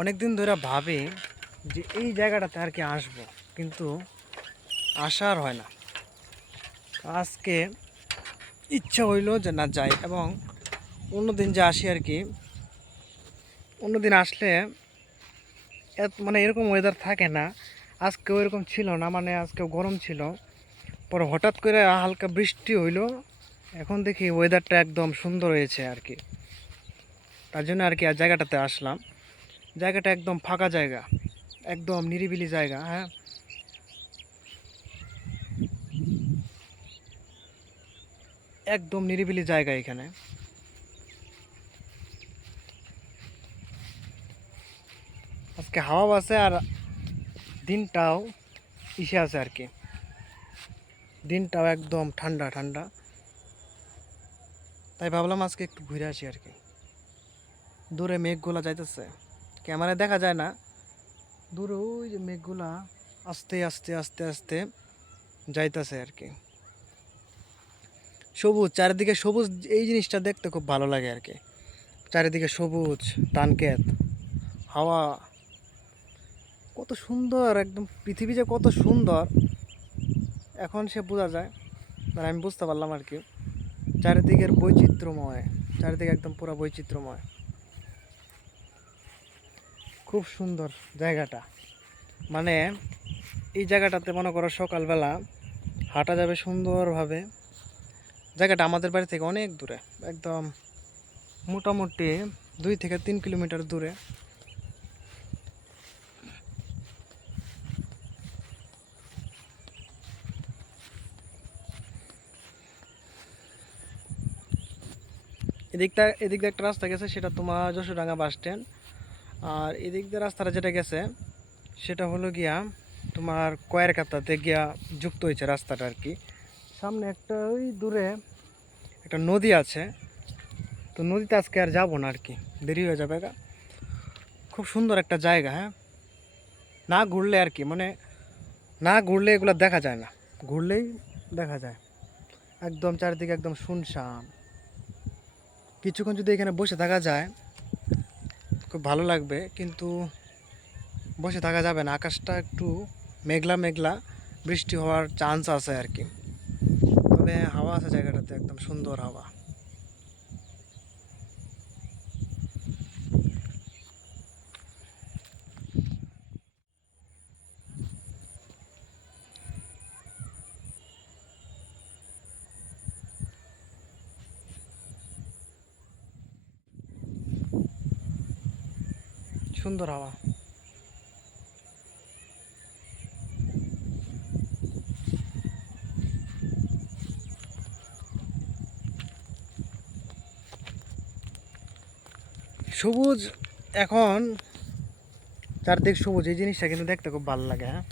অনেক দিন ধরে ভাবি যে এই জায়গাটাতে আর কি আসব, কিন্তু আসা আর হয় না। আজকে ইচ্ছা হইল যে না যাই এবং অন্যদিন যে আসি আর কি, অন্যদিন আসলে এত মানে এরকম ওয়েদার থাকে না আজকেও এরকম ছিল না মানে আজকে গরম ছিল। পরে হঠাৎ করে হালকা বৃষ্টি হইল, এখন দেখি ওয়েদারটা একদম সুন্দর হয়েছে আর কি। তার জন্য আর কি আর জায়গাটাতে আসলাম। জায়গাটা একদম ফাঁকা জায়গা, একদম নিরিবিলি জায়গা হ্যাঁ। একদম নিরিবিলি জায়গা এখানে। আজকে হাওয়া আছে আর দিনটাও ইসে আছে আর কি। দিনটাও একদম ঠান্ডা ঠান্ডা। তাই ভাবলাম আজকে একটু ঘুরে আসি আর কি। দূরে মেঘগুলা যাইতেছে। ক্যামেরায় দেখা যায় না। দূরে ওই যে মেঘগুলা আস্তে আস্তে আস্তে আস্তে যাইতেছে আর কি। সবুজ, চারিদিকে সবুজ, এই জিনিসটা দেখতে খুব ভালো লাগে আর কি। চারিদিকে সবুজ ধানক্ষেত হাওয়া। কত সুন্দর একদম, পৃথিবী যে কত সুন্দর। এখন সে বোঝা যায় মানে আমি বুঝতে পারলাম আর কি। চারিদিকের বৈচিত্র্যময়, চারিদিকে একদম পুরো বৈচিত্র্যময়। খুব সুন্দর জায়গাটা। মানে এই জায়গাটাতে মনে করো সকালবেলা হাঁটা যাবে সুন্দরভাবে। জায়গাটা আমাদের বাড়ি থেকে অনেক দূরে, একদম মোটামুটি দুই থেকে তিন কিলোমিটার দূরে। এদিকটা, এদিক দিয়ে একটা রাস্তা গেছে, সেটা তোমার যশোডাঙ্গা বাস স্ট্যান্ড। আর এদিক দিয়ে রাস্তাটা যেটা গেছে, সেটা হলো গিয়া তোমার কয়ের কাতাতে গিয়া যুক্ত হয়েছে রাস্তাটা আর কি। সামনে একটা ওই দূরে একটা নদী আছে। তো নদীতে আজকে আর যাব না আর কি, দেরি হয়ে যাবে গা। খুব সুন্দর একটা জায়গা হ্যাঁ? না ঘুরলে আর কি মানে না ঘুরলে এগুলো দেখা যায় না, ঘুরলেই দেখা যায়। একদম চারিদিকে একদম শুনশান। কিছুক্ষণ যদি এখানে বসে থাকা যায় খুব ভালো লাগবে, কিন্তু বসে থাকা যাবে না। আকাশটা একটু মেঘলা মেঘলা, বৃষ্টি হওয়ার চান্স আছে আর কি। তবে হাওয়া আছে জায়গাটাতে, একদম সুন্দর হাওয়া। সুন্দর হাওয়া। সবুজ এখন চারদিক সবুজ এই জিনিসটা কিন্তু দেখতে খুব ভালো লাগে হ্যাঁ?